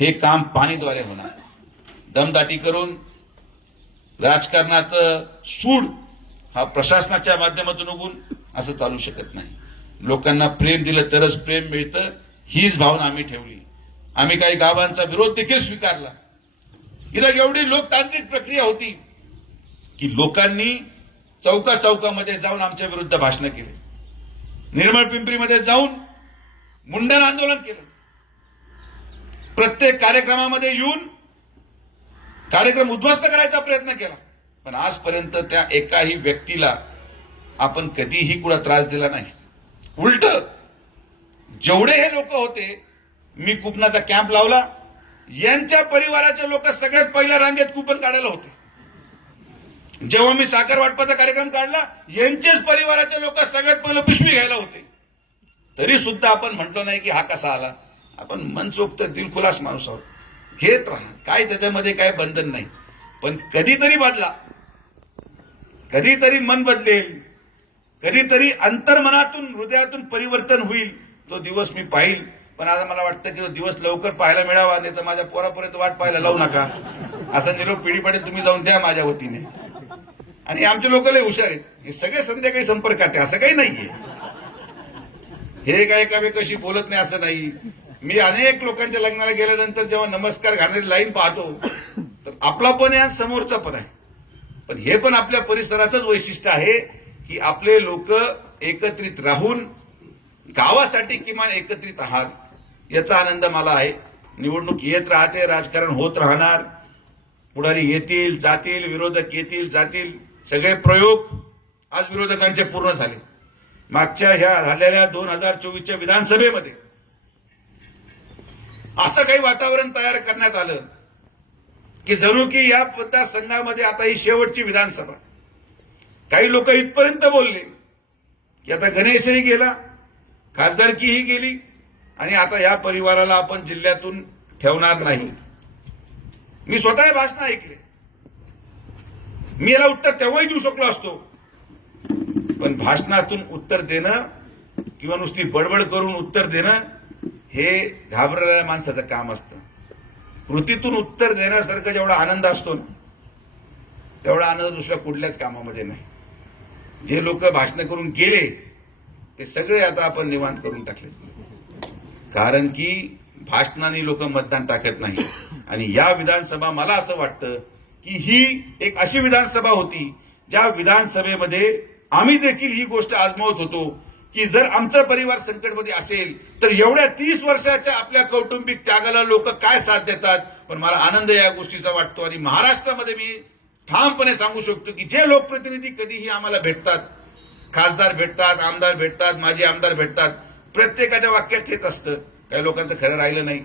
हे काम पाणीद्वारे होणार. दमदाटी करून राजकारणाचं सूड हा प्रशासनाच्या माध्यमातून उगून असं चालू शकत नाही. लोकांना प्रेम दिलं तरच प्रेम मिळतं हीच भावना आम्ही ठेवली. आम्ही काही गावांचा विरोध देखील स्वीकारला. हिला एवढी लोकतांत्रिक प्रक्रिया होती की लोकांनी चौका चौकामध्ये जाऊन आमच्या विरुद्ध भाषणं केली. निर्मळ पिंपरीमध्ये जाऊन मुंडन आंदोलन केलं. प्रत्येक कार्यक्रमामध्ये येऊन कार्यक्रम उद्ध्वस्त करायचा प्रयत्न केला. पण आजपर्यंत त्या एकाही व्यक्तीला आपण कधीही कुणा त्रास दिला नाही. उलट जेवढे हे लोक होते मी कुपनाचा कॅम्प लावला यांच्या परिवाराचे लोक सगळ्यात पहिल्या रांगेत कुपन काढायला होते. जेव्हा मी साखर वाटपाचा कार्यक्रम काढला यांचेच परिवाराचे लोक सगळ्यात पहिलं पिशवी घ्यायला होते. तरी सुद्धा आपण म्हटलो नाही की हा कसा आला. आपण मनसोक्त दिलखुलास माणूस आहोत. घेत राहा. काय त्याच्यामध्ये काय बंधन नाही. पण कधीतरी बदला. कधीतरी मन बदलेल. कधीतरी अंतर्मनातून हृदयातून परिवर्तन होईल. तो दिवस मी पाहिल. पण आता मला वाटतं की तो दिवस लवकर पाहायला मिळावा नाही तर माझ्या पोरापर्यंत वाट पाहायला लावू नका. असा निरोप पिढी पडेल तुम्ही जाऊन द्या माझ्या वतीने. आणि आमचे लोक लय हुशार आहेत. हे सगळे संध्याकाळी संपर्कात आहे. असं काही नाहीये. हे काय एका कशी बोलत नाही असं नाही. मी अनेक लोकांच्या लग्नाला गेल्यानंतर जेव्हा नमस्कार घालणारी लाईन पाहतो तर आपला पण आहे समोरचा पण आहे. पण हे पण आपल्या परिसराचंच वैशिष्ट्य आहे की आपले लोक एकत्रित राहून गावासाठी किमान एकत्रित आहात याचा आनंद मला आहे. निवडणूक येत राहते राजकारण होत राहणार. पुढारी येतील जातील विरोधक येतील जातील. सगळे प्रयोग आज विरोधकांचे पूर्ण झाले. मागच्या ह्या झालेल्या दोन हजार चोवीसच्या विधानसभेमध्ये असं काही वातावरण तयार करण्यात आलं की जणू की या मतदारसंघामध्ये आता ही शेवटची विधानसभा. काही लोक इथपर्यंत बोलले की आता गणेशही गेला खासदारकीही गेली आणि आता या परिवाराला आपण जिल्ह्यातून ठेवणार नाही. मी स्वतः भाषण ऐकले. मी याला उत्तर तेव्हाही देऊ शकलो असतो. पण भाषणातून उत्तर देणं किंवा नुसती बडबड करून उत्तर देणं हे घाबरलेल्या माणसाचं काम असतं. कृतीतून उत्तर देण्यासारखं जेवढा आनंद असतो ना तेवढा आनंद दुसऱ्या कुठल्याच कामामध्ये नाही. जे लोक भाषण करून गेले ते सगळे आता आपण निवांत करून टाकले. कारण की भाषणाने लोक मतदान टाकत नाही. आणि या विधानसभा मला असं वाटतं की ही एक अशी विधानसभा होती ज्या विधानसभेमध्ये आम्ही देखील ही गोष्ट आजमावत होतो की जर आमचा परिवार संकटमध्ये असेल तर एवढ्या तीस वर्षाच्या आपल्या कौटुंबिक त्यागाला लोक काय साथ देतात? पण मला आनंद या गोष्टीचा वाटतो. आणि महाराष्ट्रामध्ये मी ठामपणे सांगू शकतो की जे लोकप्रतिनिधी कधीही आम्हाला भेटतात खासदार भेटतात आमदार भेटतात माजी आमदार भेटतात प्रत्येकाच्या वाक्यात हेच असतं. काही लोकांचं खरं राहिलं नाही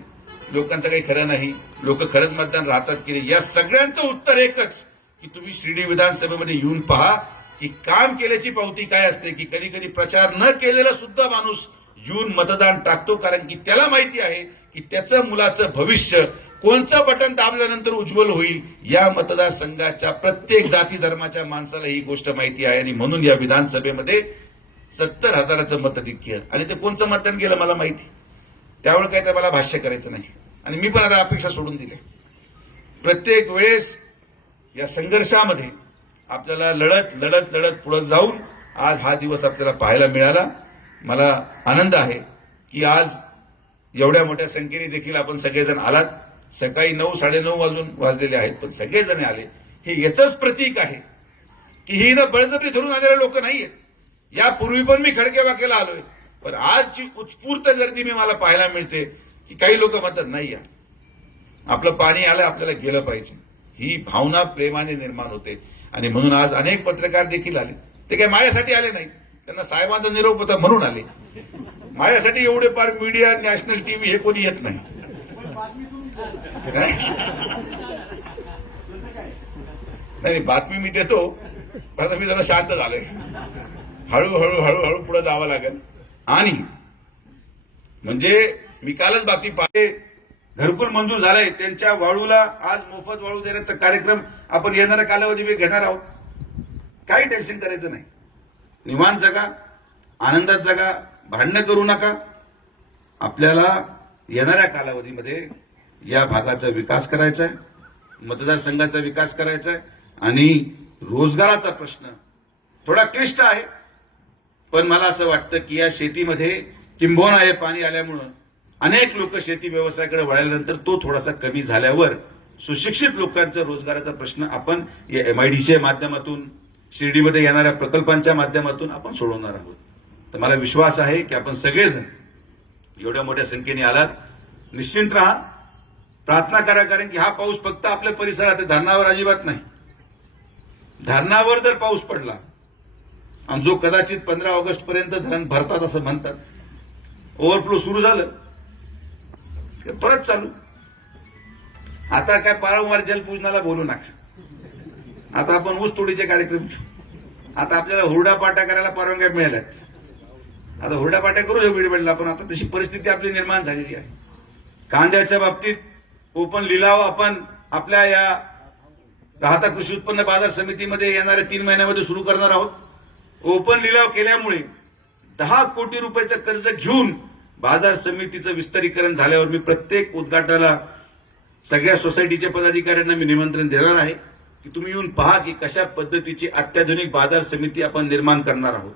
लोकांचं काही खरं नाही लोक खरंच मतदान राहतात की नाही? या सगळ्यांचं उत्तर एकच की तुम्ही शिर्डी विधानसभेमध्ये येऊन पहा की काम केल्याची पावती काय असते की कधी कधी प्रचार न केलेला सुद्धा माणूस येऊन मतदान टाकतो कारण की त्याला माहिती आहे की त्याचं मुलाचं भविष्य कोणचं बटन दाबल्यानंतर उज्ज्वल होईल या मतदारसंघाच्या प्रत्येक जाती धर्माच्या माणसाला ही गोष्ट माहिती आहे. आणि म्हणून या विधानसभेमध्ये सत्तर हजाराचं मतधिक्य आणि ते कोणचं मतदान गेलं मला माहिती. त्यावर काही तर मला भाष्य करायचं नाही. आणि मी पण आता अपेक्षा सोडून दिल्या प्रत्येक वेळेस या संघर्षामध्ये आपल्याला लढत लढत लढत पुढे जाऊन आज हा दिवस आपल्याला पाहायला मिळाला. मला आनंद आहे की आज एवढ्या मोठ्या संख्येने देखील आपण सगळेजण आलात. सकाळी नऊ साडेनऊ वाजून वाजलेले आहेत पण सगळेजण आले. हे याचंच प्रतीक आहे की ही ना बळजबरी धरून आलेले लोक नाहीयेत यापूर्वी पण मी खडके वाकेला आलोय. पण आजची उत्स्फूर्त गर्दी मी मला पाहायला मिळते की काही लोक म्हणतात नाही या आपलं पाणी आलं आपल्याला गेलं पाहिजे. ही भावना प्रेमाने निर्माण होते. आणि म्हणून आज अनेक पत्रकार देखील आले. ते काही माझ्यासाठी आले नाही त्यांना साहेबांचा निरोप होता म्हणून आले. माझ्यासाठी एवढे फार मीडिया नॅशनल टीव्ही हे कोणी येत नाही. नाही बातमी मी देतो पण मी जरा शांत झालोय. हळूहळू हळूहळू पुढे जावं लागेल. आणि म्हणजे मी कालच बातमी पाहिजे घरकुल मंजूर झालंय. त्यांच्या वाळूला आज मोफत वाळू देण्याचा कार्यक्रम आपण येणाऱ्या कालावधी घेणार आहोत. काही टेन्शन करायचं नाही. निवांत जगा आनंदात जगा भांडणं करू नका. आपल्याला येणाऱ्या कालावधीमध्ये या भागाचा विकास करायचा आहे मतदारसंघाचा विकास करायचा आहे आणि रोजगाराचा प्रश्न थोडा क्लिष्ट आहे. पण मला असं वाटतं की या शेतीमध्ये किंबोना हे पाणी आल्यामुळं अनेक लोक शेती व्यवसायाकडे वळल्यानंतर तो थोडासा कमी झाल्यावर सुशिक्षित लोकांचा रोजगाराचा प्रश्न आपण या एमआयडीसीच्या माध्यमातून शिर्डीमध्ये येणाऱ्या प्रकल्पांच्या माध्यमातून आपण सोडवणार आहोत. तर मला विश्वास आहे की आपण सगळेजण एवढ्या मोठ्या संख्येने आलात. निश्चिंत राहा. प्रार्थना करा कारण की हा पाऊस फक्त आपल्या परिसरात धरणावर अजिबात नाही. धरणावर जर पाऊस पडला आणि जो कदाचित पंधरा ऑगस्ट पर्यंत धरण भरतात असं म्हणतात ओव्हरफ्लो सुरू झालं. ते परत चालू. आता काय पारंवार जलपूजनाला बोलू नका. आता आपण ऊस तोडीचे कार्यक्रम आता आपल्याला हुरडा करायला परवानग्या मिळाल्यात. आता हुरडा पाट्या करू शकू बीडबेडला पण आता तशी परिस्थिती आपली निर्माण झालेली आहे. कांद्याच्या बाबतीत ओपन लिलाव आपण आपल्या या राहता कृषी उत्पन्न बाजार समितीमध्ये येणाऱ्या तीन महिन्यामध्ये सुरू करणार आहोत. ओपन लिलाव केल्यामुळे दहा कोटी रुपयाचं कर्ज घेऊन बाजार समितीचं विस्तारीकरण झाल्यावर मी प्रत्येक उद्घाटनाला सगळ्या सोसायटीच्या पदाधिकाऱ्यांना मी निमंत्रण देणार आहे की तुम्ही येऊन पहा की कशा पद्धतीची अत्याधुनिक बाजार समिती आपण निर्माण करणार आहोत.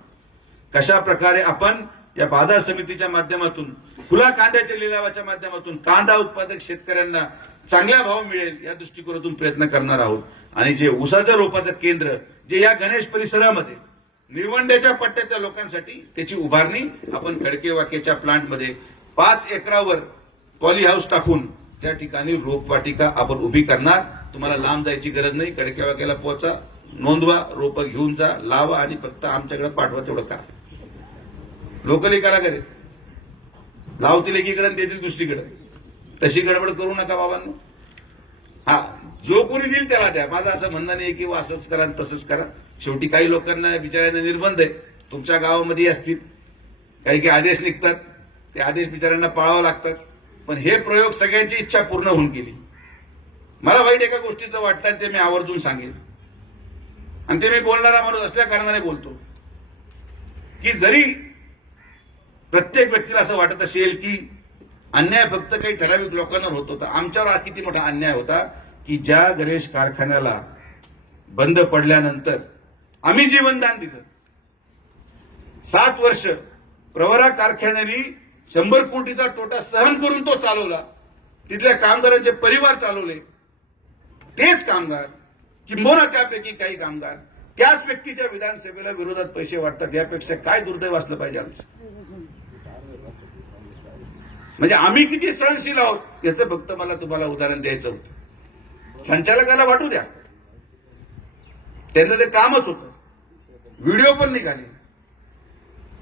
कशा प्रकारे आपण या बाजार समितीच्या माध्यमातून खुला कांद्याच्या लिलावाच्या माध्यमातून कांदा उत्पादक शेतकऱ्यांना चांगला भाव मिळेल या दृष्टिकोनातून प्रयत्न करणार आहोत. आणि जे उसाच्या रोपाचं केंद्र जे या गणेश परिसरामध्ये निवंड्याच्या पट्ट्यातल्या लोकांसाठी त्याची उभारणी आपण खडकेवाकेच्या प्लांटमध्ये पाच एकरावर पॉली हाऊस टाकून त्या ठिकाणी रोपवाटिका आपण उभी करणार. तुम्हाला लांब जायची गरज नाही. खडकेवाक्याला पोचा नोंदवा रोप घेऊन जा लावा आणि फक्त आमच्याकडे पाठवा तेवढं करा. लोकल एकाला करे लावतील एकीकडे देतील दुसरीकडे. तशी गडबड करू नका बाबांनो. हा जो कोणी देईल त्याला द्या. माझं असं म्हणणं नाही की असंच करा तसंच करा. शेवटी काही लोकांना बिचाऱ्यांना निर्बंध आहे. तुमच्या गावामध्ये असतील. काही काही आदेश निघतात. ते आदेश बिचाऱ्यांना पाळावं लागतात. पण हे प्रयोग सगळ्यांची इच्छा पूर्ण होऊन गेली. मला वाईट एका गोष्टीचं वाटतं आणि ते मी आवर्जून सांगेन आणि ते मी बोलणारा माणूस असल्या कारणाने बोलतो. की जरी प्रत्येक व्यक्तीला असं वाटत असेल की अन्याय फक्त काही ठराविक लोकांवर होत. होता आमच्यावर आज किती मोठा अन्याय होता? की ज्या गणेश कारखान्याला बंद पडल्यानंतर आम्ही जीवनदान दिलं. सात वर्ष प्रवरा कारखान्याने शंभर कोटीचा तोटा सहन करून तो चालवला. तिथल्या कामगारांचे परिवार चालवले. तेच कामगार किंबोना त्यापैकी काही कामगार त्याच व्यक्तीच्या विधानसभेला विरोधात पैसे वाटतात. यापेक्षा काय दुर्दैव असलं पाहिजे आमचं? म्हणजे आम्ही किती सहनशील आहोत याचं फक्त मला तुम्हाला उदाहरण द्यायचं होतं. संचालकाला वाटू द्या. त्यांचं ते कामच होतं. व्हिडिओ पण निघाले.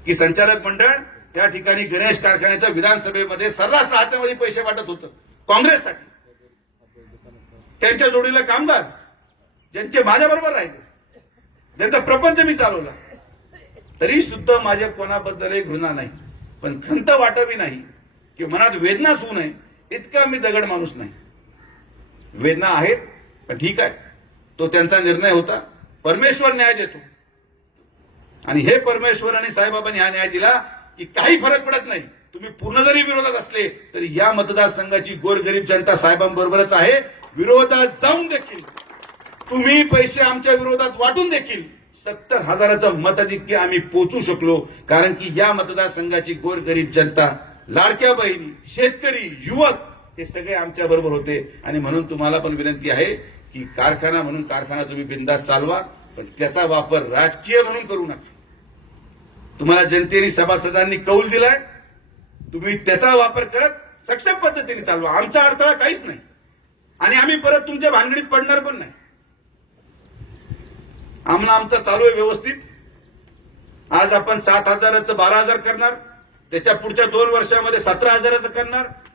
की संचालक मंडळ त्या ठिकाणी गणेश कारखान्याच्या विधानसभेमध्ये सर्रास हातामध्ये पैसे वाटत होतं. काँग्रेससाठी. त्यांच्या जोडीला कामगार. ज्यांचे माझ्याबरोबर राहिले. ज्यांचा प्रपंच मी चालवला. तरी सुद्धा माझ्या कोणाबद्दलही घृणा नाही. पण खंत वाटावी नाही. की मनात वेदनाच होऊ नये. इतका मी दगड माणूस नाही. वेदना आहेत पण ठीक आहे. तो त्यांचा निर्णय होता. परमेश्वर न्याय देतो. आणि हे परमेश्वर आणि साईबाबांनी हा न्याय दिला की काही फरक पडत नाही. तुम्ही पूर्ण जरी विरोधात असले तरी या मतदारसंघाची गोरगरीब जनता साहेबांबरोबरच आहे. विरोधात जाऊन देखील तुम्ही पैसे आमच्या विरोधात वाटून देखील सत्तर हजाराचं मताधिक्य आम्ही पोचू शकलो. कारण की या मतदारसंघाची गोरगरीब जनता लाडक्या बहिणी शेतकरी युवक हे सगळे आमच्या बरोबर होते. आणि म्हणून तुम्हाला पण विनंती आहे की कारखाना म्हणून कारखाना तुम्ही बिंदात चालवा पण त्याचा वापर राजकीय म्हणून करू नका. तुम्हाला जनतेने सभासदांनी कौल दिलाय तुम्ही त्याचा वापर करत सक्षम पद्धतीने चालवा. आमचा अडथळा काहीच नाही. आणि आम्ही परत तुमच्या भानगडीत पडणार पण नाही. आम्हाला आमचा चालू आहे व्यवस्थित. आज आपण सात हजाराचं बारा हजार करणार. त्याच्या पुढच्या दोन वर्षामध्ये सतरा हजाराचं करणार.